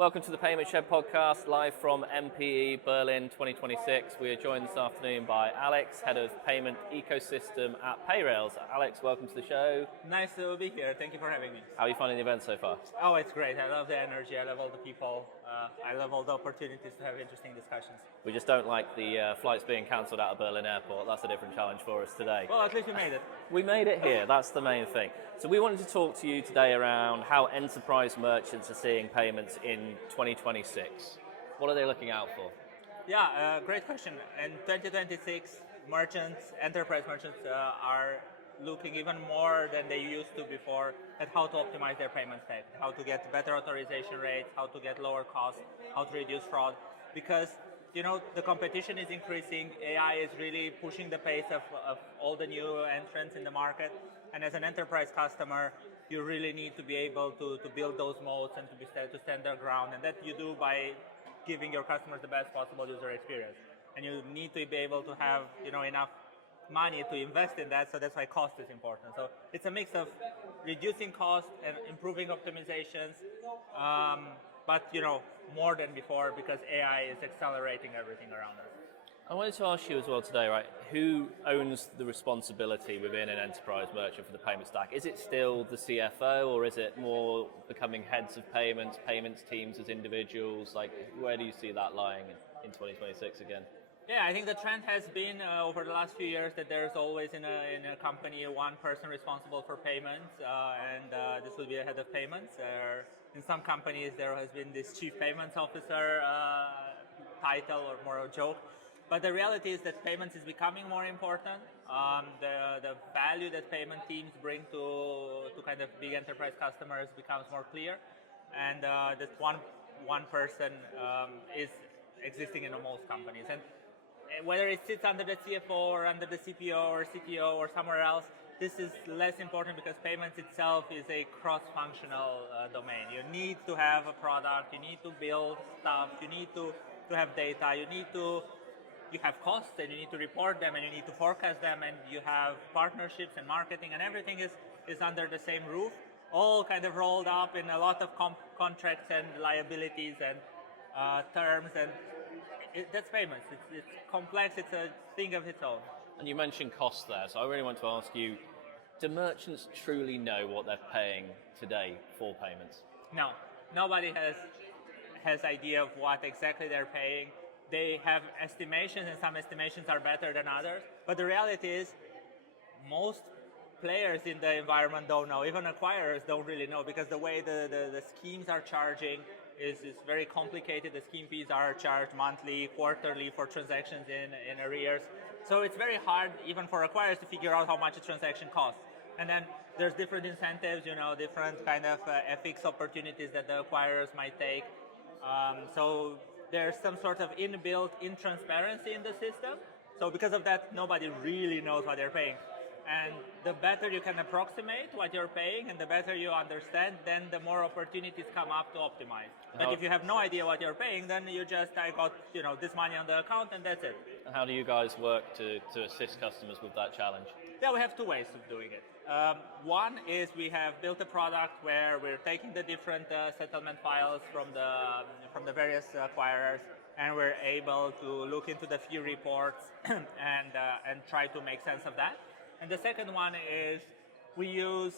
Welcome to the Payment Shed podcast, live from MPE Berlin 2026. We are joined this afternoon by Alex, Head of Payment Ecosystem at Payrails. Alex, welcome to the show. Nice to be here. Thank you for having me. How are you finding the event so far? Oh, it's great. I love the energy. I love all the people. I love all the opportunities to have interesting discussions. We just don't like the flights being cancelled out of Berlin Airport. That's a different challenge for us today. Well, at least we made it. We made it here. That's the main thing. So we wanted to talk to you today around how enterprise merchants are seeing payments in 2026. What are they looking out for? Yeah, great question. In 2026, enterprise merchants are looking even more than they used to before at how to optimize their payment stack, how to get better authorization rates, how to get lower costs, how to reduce fraud. Because the competition is increasing, AI is really pushing the pace of all the new entrants in the market. And as an enterprise customer, you really need to be able to build those moats and to stand their ground. And that you do by giving your customers the best possible user experience. And you need to be able to have enough money to invest in that, so that's why cost is important. So it's a mix of reducing cost and improving optimizations, but more than before, because AI is accelerating everything around us. I wanted to ask you as well today, right? Who owns the responsibility within an enterprise merchant for the payment stack? Is it still the CFO, or is it more becoming heads of payments teams as individuals? Like, where do you see that lying in 2026 again? Yeah, I think the trend has been over the last few years that there's always in a company one person responsible for payments, and this will be a head of payments. In some companies there has been this chief payments officer title, or more a joke. But the reality is that payments is becoming more important. The value that payment teams bring to kind of big enterprise customers becomes more clear, and that one person is existing in most companies. And whether it sits under the CFO or under the CPO or CTO or somewhere else, this is less important because payments itself is a cross-functional domain. You need to have a product, you need to build stuff, you need to have data, you have costs and you need to report them and you need to forecast them, and you have partnerships and marketing, and everything is under the same roof, all kind of rolled up in a lot of contracts and liabilities and terms, and that's payments. It's complex, it's a thing of its own. And you mentioned costs there, so I really want to ask you, do merchants truly know what they're paying today for payments? No, nobody has idea of what exactly they're paying. They have estimations, and some estimations are better than others, but the reality is most players in the environment don't know. Even acquirers don't really know, because the way the schemes are charging is very complicated. The scheme fees are charged monthly, quarterly for transactions in arrears. So it's very hard even for acquirers to figure out how much a transaction costs. And then there's different incentives, different kind of FX opportunities that the acquirers might take. So there's some sort of inbuilt intransparency in the system. So because of that, nobody really knows what they're paying. And the better you can approximate what you're paying and the better you understand, then the more opportunities come up to optimize. But if you have no idea what you're paying, then I got this money on the account and that's it. And how do you guys work to assist customers with that challenge? Yeah, we have two ways of doing it. One is we have built a product where we're taking the different settlement files from the various acquirers, and we're able to look into the fee reports and try to make sense of that. And the second one is we use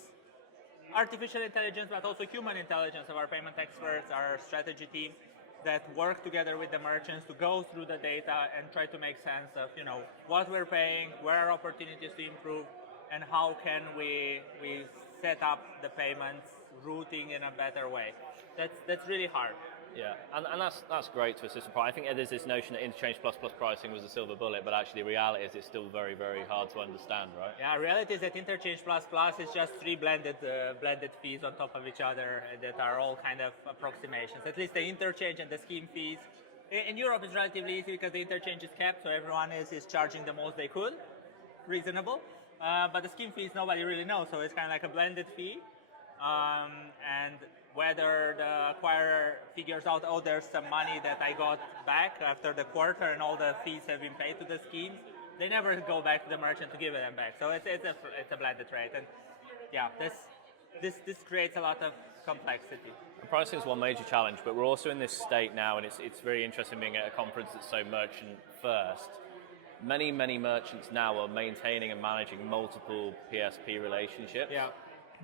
artificial intelligence, but also human intelligence of our payment experts, our strategy team, that work together with the merchants to go through the data and try to make sense of what we're paying, where are opportunities to improve, and how can we set up the payments routing in a better way. That's really hard. Yeah, and that's great to assist. I think there's this notion that interchange plus pricing was a silver bullet, but actually the reality is it's still very, very hard to understand, right? Yeah, reality is that interchange plus is just three blended fees on top of each other that are all kind of approximations. At least the interchange and the scheme fees. In Europe it's relatively easy because the interchange is capped, so everyone is charging the most they could. Reasonable. But the scheme fees nobody really knows, so it's kind of like a blended fee. And whether the acquirer figures out, there's some money that I got back after the quarter and all the fees have been paid to the schemes, they never go back to the merchant to give them back. So it's a blended rate. And yeah, this creates a lot of complexity. Pricing is one major challenge, but we're also in this state now, and it's very interesting being at a conference that's so merchant first. Many merchants now are maintaining and managing multiple PSP relationships. Yeah.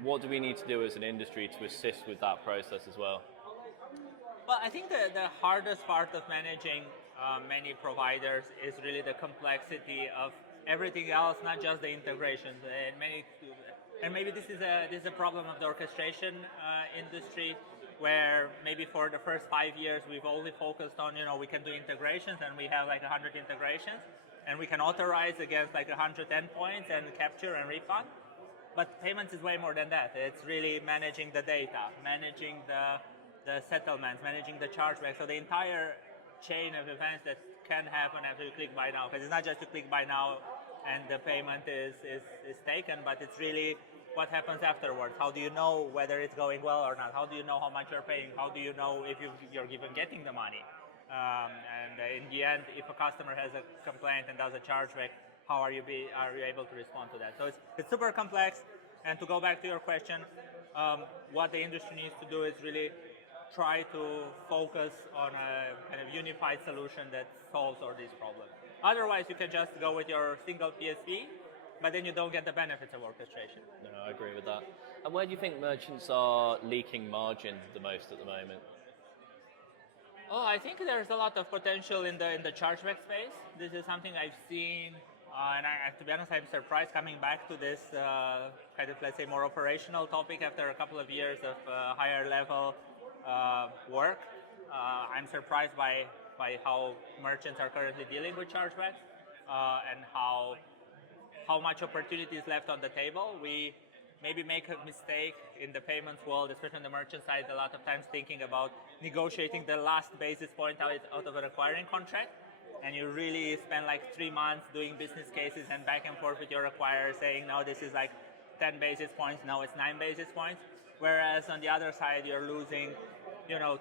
What do we need to do as an industry to assist with that process as well? Well, I think the hardest part of managing many providers is really the complexity of everything else, not just the integrations. And maybe this is a problem of the orchestration industry, where maybe for the first 5 years we've only focused on, we can do integrations and we have like 100 integrations and we can authorize against like 100 endpoints and capture and refund. But payments is way more than that. It's really managing the data, managing the settlements, managing the chargeback. So the entire chain of events that can happen after you click buy now, because it's not just to click buy now and the payment is taken, but it's really what happens afterwards. How do you know whether it's going well or not? How do you know how much you're paying? How do you know if you're even getting the money? And in the end, if a customer has a complaint and does a chargeback, how are you able to respond to that? So it's super complex. And to go back to your question, what the industry needs to do is really try to focus on a kind of unified solution that solves all these problems. Otherwise, you can just go with your single PSP, but then you don't get the benefits of orchestration. No, I agree with that. And where do you think merchants are leaking margins the most at the moment? Oh, I think there's a lot of potential in the chargeback space. This is something I've seen, and to be honest, I'm surprised coming back to this kind of, let's say, more operational topic after a couple of years of higher level work. I'm surprised by how merchants are currently dealing with chargebacks and how much opportunity is left on the table. We maybe make a mistake in the payments world, especially on the merchant side, a lot of times thinking about negotiating the last basis point out of an acquiring contract. And you really spend like 3 months doing business cases and back and forth with your acquirer saying, no, this is like 10 basis points, no, it's 9 basis points. Whereas on the other side, you're losing, 2%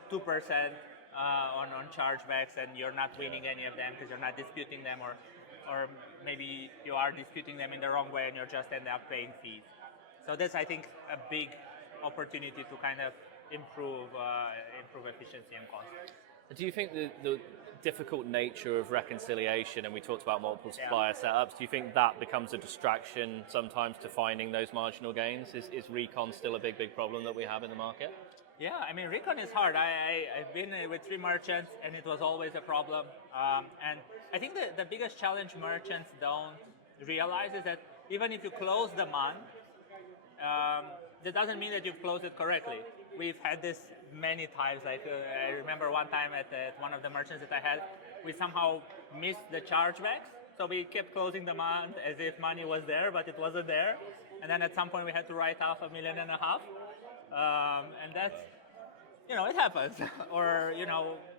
on chargebacks, and you're not winning any of them because you're not disputing them, or maybe you are disputing them in the wrong way and you're just end up paying fees. So that's, I think, a big opportunity to kind of improve efficiency and cost. Do you think the difficult nature of reconciliation, and we talked about multiple supplier setups, do you think that becomes a distraction sometimes to finding those marginal gains? Is recon still a big problem that we have in the market? Yeah, I mean, recon is hard. I've been with 3 merchants and it was always a problem. And I think the biggest challenge merchants don't realize is that even if you close the month, that doesn't mean that you've closed it correctly. We've had this many times. Like I remember one time at one of the merchants that I had, we somehow missed the chargebacks. So we kept closing the month as if money was there, but it wasn't there. And then at some point we had to write off $1.5 million. And that's, it happens. Or,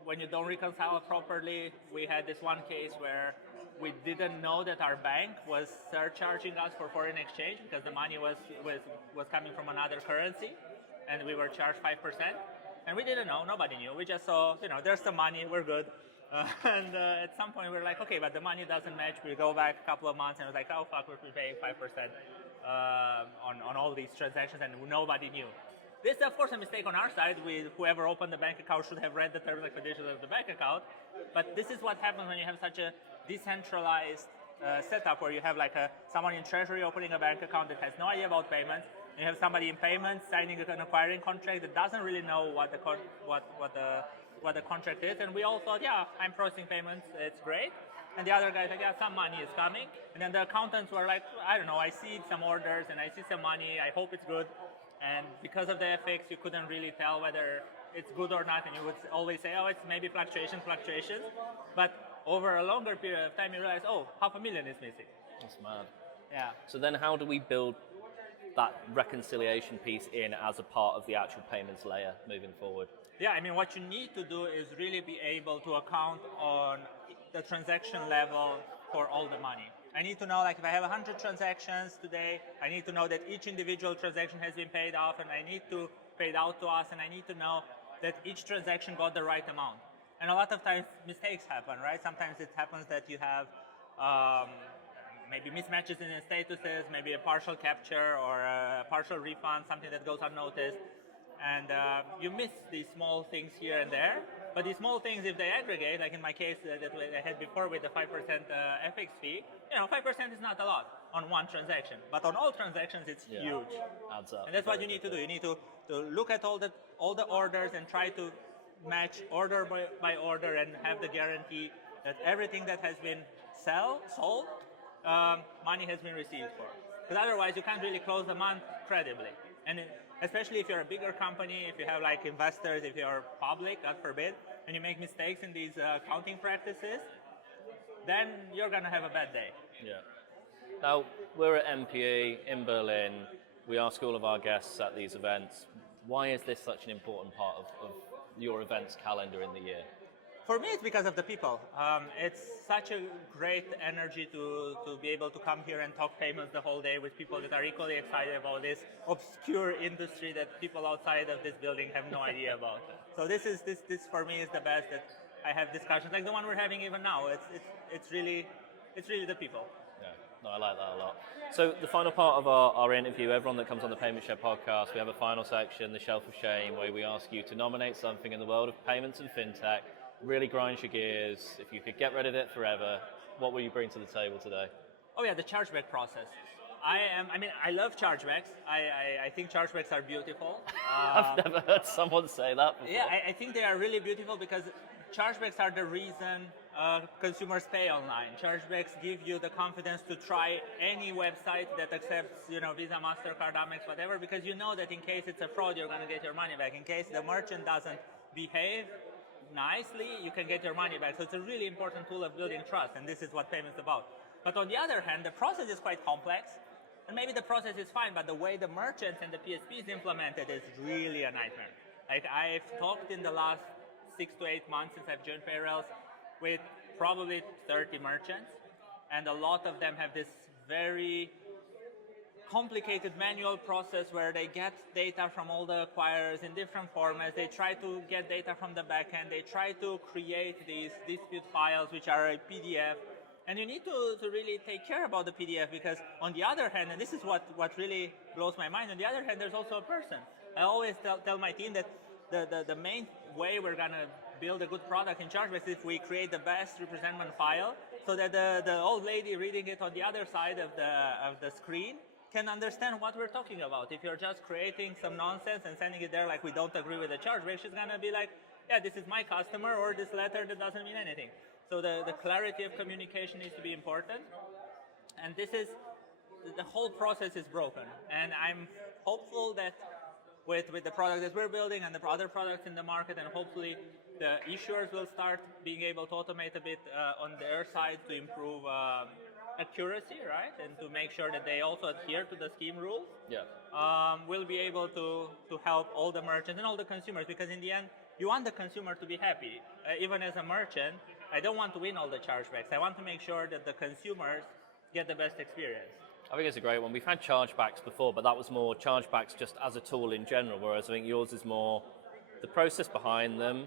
when you don't reconcile properly. We had this one case where we didn't know that our bank was surcharging us for foreign exchange because the money was coming from another currency, and we were charged 5%. And we didn't know, nobody knew. We just saw, there's the money, we're good. And at some point we were like, okay, but the money doesn't match. We go back a couple of months and it was like, oh fuck, we're paying 5% on all these transactions, and nobody knew. This is, of course, a mistake on our side. Whoever opened the bank account should have read the terms and conditions of the bank account. But this is what happens when you have such a decentralized setup where you have like someone in treasury opening a bank account that has no idea about payments. You have somebody in payments signing an acquiring contract that doesn't really know what the contract is. And we all thought, yeah, I'm processing payments, it's great. And the other guy's like, yeah, some money is coming. And then the accountants were like, I don't know, I see some orders and I see some money, I hope it's good. And because of the FX, you couldn't really tell whether it's good or not, and you would always say, oh, it's maybe fluctuations. But over a longer period of time, you realize, oh, $500,000 is missing. That's mad. Yeah. So then how do we build that reconciliation piece in as a part of the actual payments layer moving forward? Yeah, I mean, what you need to do is really be able to account on the transaction level for all the money. I need to know, like, if I have 100 transactions today, I need to know that each individual transaction has been paid off, and I need to pay it out to us, and I need to know that each transaction got the right amount. And a lot of times mistakes happen, right? Sometimes it happens that you have maybe mismatches in the statuses, maybe a partial capture or a partial refund, something that goes unnoticed. and you miss these small things here and there. But these small things, if they aggregate, like in my case that I had before with the 5% FX fee, 5% is not a lot on one transaction, but on all transactions it's huge. Adds up. And that's what you need to do. You need to look at all the orders and try to match order by order and have the guarantee that everything that has been sold, money has been received for. Because otherwise you can't really close the month credibly. And especially if you're a bigger company, if you have like investors, if you're public, God forbid, and you make mistakes in these accounting practices, then you're going to have a bad day. Yeah. Now, we're at MPE in Berlin. We ask all of our guests at these events, why is this such an important part of your events calendar in the year? For me, it's because of the people. It's such a great energy to be able to come here and talk payments the whole day with people that are equally excited about this obscure industry that people outside of this building have no idea about. So this for me is the best, that I have discussions like the one we're having even now. It's really the people. Yeah, no, I like that a lot. So the final part of our interview, everyone that comes on the Payment Share podcast, we have a final section, the Shelf of Shame, where we ask you to nominate something in the world of payments and fintech, really grinds your gears. If you could get rid of it forever, what will you bring to the table today? Oh yeah, the chargeback process. I love chargebacks. I think chargebacks are beautiful. I've never heard someone say that before. Yeah, I think they are really beautiful because chargebacks are the reason consumers pay online. Chargebacks give you the confidence to try any website that accepts, Visa, MasterCard, Amex, whatever, because you know that in case it's a fraud, you're going to get your money back. In case the merchant doesn't behave nicely, you can get your money back. So it's a really important tool of building trust, and this is what payments about. But on the other hand, the process is quite complex, and maybe the process is fine, but the way the merchants and the PSPs implement it is really a nightmare. Like, I've talked in the last 6 to 8 months since I've joined Payrails with probably 30 merchants, and a lot of them have this very complicated manual process where they get data from all the acquirers in different formats. They try to get data from the backend. They try to create these dispute files, which are a PDF. And you need to really take care about the PDF, because on the other hand, and this is what really blows my mind, on the other hand, there's also a person. I always tell my team that the main way we're going to build a good product in chargebacks is if we create the best representment file, so that the old lady reading it on the other side of the screen can understand what we're talking about. If you're just creating some nonsense and sending it there like we don't agree with the chargeback, she's going to be like, yeah, this is my customer, or this letter that doesn't mean anything. So the clarity of communication needs to be important. And the whole process is broken. And I'm hopeful that with the product that we're building and the other products in the market, and hopefully the issuers will start being able to automate a bit on their side to improve accuracy, right? And to make sure that they also adhere to the scheme rules. Yeah. We'll be able to help all the merchants and all the consumers, because in the end, you want the consumer to be happy. Even as a merchant, I don't want to win all the chargebacks. I want to make sure that the consumers get the best experience. I think it's a great one. We've had chargebacks before, but that was more chargebacks just as a tool in general, whereas I think yours is more the process behind them.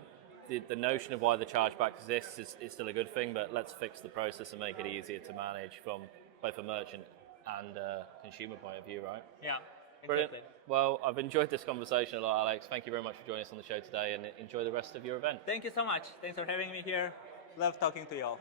The notion of why the chargeback exists is still a good thing, but let's fix the process and make it easier to manage from both a merchant and a consumer point of view, right? Yeah, Brilliant. exactly. Well, I've enjoyed this conversation a lot, Alex. Thank you very much for joining us on the show today, and enjoy the rest of your event. Thank you so much. Thanks for having me here. Love talking to you all.